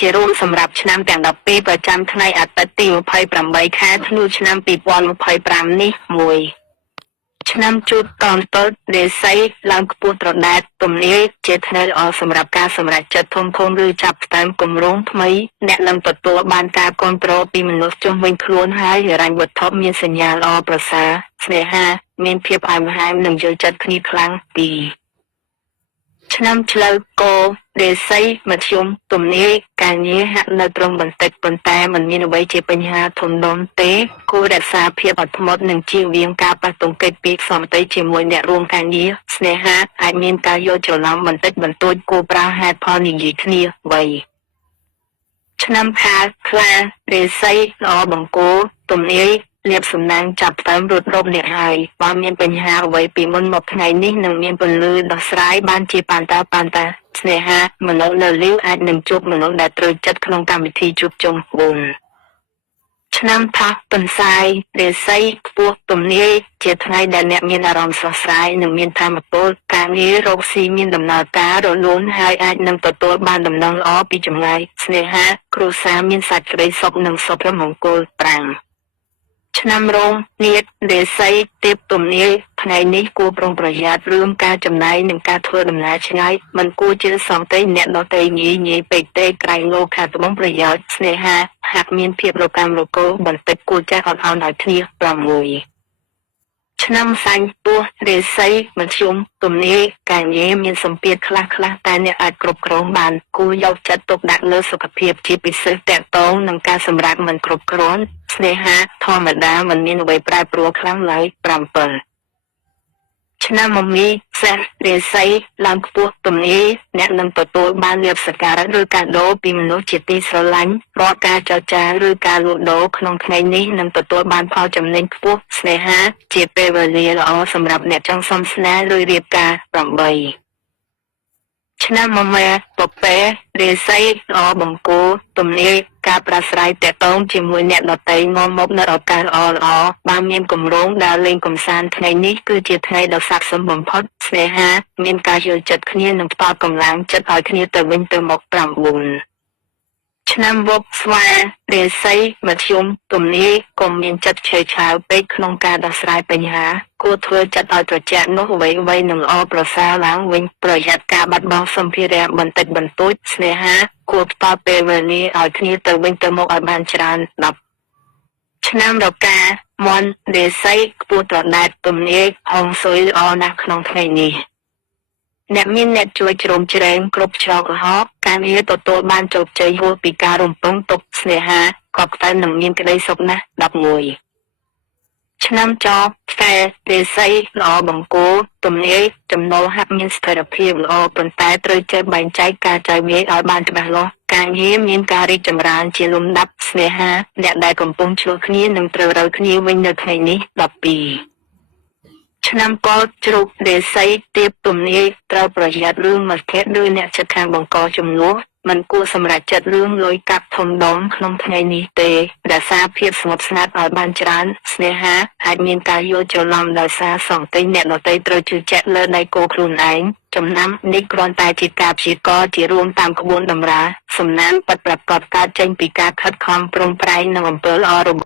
ជារួមសម្រាប់ឆ្នាំទាំង12ប្រចាំថ្ងៃអាទិត្យទី28ខែធ្នូឆ្នាំ2025នេះមួយឆ្នាំជូតតនតលរាសីឡើងខ្ពស់ត្រដែតទំនាយជាថ្ងៃល្អសម្រាប់ការសម្រេចចិត្តធំៗឬចាប់ផ្ដើមគម្រោងថ្មីអ្នកនឹងទទួលបានការគ្រប់គ្រងពីមនុស្សជុំវិញខ្លួនហើយហិរញ្ញវត្ថុមានសញ្ញាល្អប្រសើរស្នេហាមានភាពផ្អែមល្ហែមនិងយល់ចិត្តគ្នាខ្លាំងពីឆ្នាំឆ្លូវករាសីមធ្យមទំនាយការងារហាក់នៅត្រង់បន្តិចប៉ុន្តែมันមានអ្វីជាបញ្ហាធំដុំទេគួររក្សាភាពអត់ធ្មត់និងជៀសវាងការប៉ះទង្គិចពីសម្បត្តិជាមួយអ្នករួមការងារស្នេហាអាចមានការយល់ច្រឡំបន្តិចបន្តួចគួរប្រើហេតុផលនិយាយគ្នាໄວឆ្នាំខាលខ្លារាសីល្អបង្គោលទំនាយលៀបសំណាងចាប់ផ្ដើមរត់រប់អ្នកហើយបើមានបញ្ហាអ្វីពីមុនមកថ្ងៃនេះនឹងមានពន្លឺដោះស្រាយបានជាប៉ាន់តាស្នេហាមនុស្សនៅលីវអាចនឹងជួបមនុស្សដែលត្រូវចិត្តក្នុងកម្មវិធីជួបជុំ4ឆ្នាំថោះទន្សាយរាសីខ្ពស់ទំនាយជាថ្ងៃដែលអ្នកមានអារម្មណ៍ស្រស់ស្រាយនិងមានថាមពលការងាររកស៊ីមានដំណើរការរលូនហើយអាចនឹងទទួលបានដំណឹងល្អពីចម្ងាយស្នេហាគ្រួសារមានសេចក្តីសុខនិងសុភមង្គល5ឆ្នាំរោងនាថរាសីទៀបទំនាយថ្ងៃនេះគួរប្រុងប្រយ័ត្នរឿងការចំណាយនិងការធ្វើដំណើរឆ្ងាយមិនគួរជឿសង្កេតអ្នកដទៃងាយពេកទេក្រែងលោខាត្បូងប្រយោជន៍ស្នេហាហាក់មានភាពរកាំរកូលបន្តិចគួរចេះអត់ឱនឲ្យគ្នា6ឆ្នាំសាញ់ពស់រាសីមធ្យមទំនាយការងារមានសម្ពាធខ្លះតែអ្នកអាចគ្រប់គ្រងបានគួរយកចិត្តទុកដាក់លើសុខភាពជាពិសេសតាក់ទងនឹងការសម្រាកមិនគ្រប់គ្រាន់ស្នេហាធម្មតាមិនមានអ្វីប្រែប្រួលខ្លាំងឡើយ7ឆ្នាំមមីសេះរាសីឡើងខ្ពស់ទំនាយអ្នកនឹងទទួលបានលាភសក្ការៈឬកាដូពីមនុស្សជាទីស្រឡាញ់រាល់ការចរចាឬការលក់ដូរក្នុងថ្ងៃនេះនឹងទទួលបានផលចំណេញខ្ពស់ស្នេហាជាពេលវេលាល្អសម្រាប់អ្នកចង់សំស្នេហ៍ឬរៀបការ8ឆ្នាំមមែពពែរាសីល្អបង្គោលទំនាយការប្រាស្រ័យទាក់ទងជាមួយអ្នកដទៃនាំមកនូវឱកាសល្អបើមានគម្រោងដើរលេងកម្សាន្តថ្ងៃនេះគឺជាថ្ងៃដ៏ស័ក្តិសមបំផុតស្នេហាមានការយល់ចិត្តគ្នានិងផ្ដល់កម្លាំងចិត្តឲ្យគ្នាទៅវិញទៅមក9ឆ្នាំវប់ស្វារាសីមធ្យមទំនាយកុំមានចិត្តឆេវឆាវពេកក្នុងការដោះស្រាយបញ្ហាគួរធ្វើចិត្តឲ្យត្រជាក់នោះអ្វីនឹងល្អប្រសើរឡើងវិញប្រយ័ត្នការបាត់បង់សម្ភារៈបន្តិចបន្តួចស្នេហាគួរផ្ដល់ពេលវេលាឲ្យគ្នាទៅវិញទៅមកឲ្យបានច្រើន10ឆ្នាំរកាមន់រាសីខ្ពស់ត្រដែតទំនាយហងស៊ុយល្អណាស់ក្នុងថ្ងៃនេះអ្នកមានអ្នកជួយជ្រោមជ្រែងគ្រប់ច្រកល្ហកការងារទទួលបានជោគជ័យហួសពីការរំពឹងទុកស្នេហាក៏តែនឹងមានក្តីសុខណាស់11ឆ្នាំចខ្សែរាសីល្អបង្គោលទំនាយចំណូលហាក់មានស្ថិរភាពល្អប៉ុន្តែត្រូវចេះបែងចែកការចាយវាយឲ្យបានច្បាស់លាស់ការងារមានការរីកចម្រើនជាលំដាប់ស្នេហាអ្នកដែលកំពុងឆ្លោះគ្នានឹងត្រូវរើគ្នាវិញនៅថ្ងៃនេះ12ឆ្នាំកលជ្រូករាសីទៀបទំនាយត្រូវប្រយ័ត្នរឿងមិត្តភក្តិឬអ្នកជិតខាងបង្កចំនួនមិនគួរសម្រេចចិត្តរឿងលុយកាក់ធំដុំក្នុងថ្ងៃនេះទេរក្សាភាពស្ងប់ស្ងាត់ឲ្យបានច្រើនស្នេហាអាចមានការយល់ច្រឡំដោយសារសង្កេតអ្នកដទៃត្រូវជឿជាក់លើដៃគូខ្លួនឯងចំណាំនេះគ្រាន់តែជាការព្យាករណ៍ជារួមតាមក្បួនតម្រាសំណាងពិតប្រាកដកើតចេញពីការខិតខំប្រឹងប្រែងនិងអំពើល្អរបស់